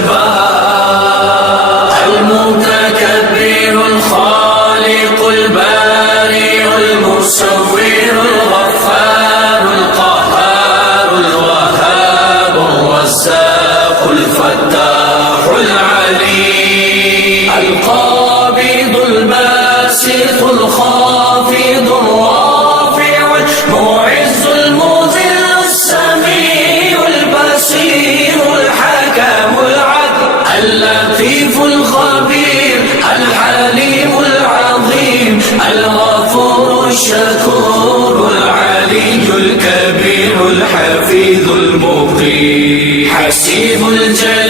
الجبار المتكبر الخالق البارئ المصور الغفار القهار الوهاب الرزاق الفتاح العليم القابض الباسط الخافض الرافع المعز المذل السميع البصير الحكم العدل اللطيف الخبير الحليم العظيم الغفور الشكور العلي الكبير الحفيظ المقيم حسيب الجليل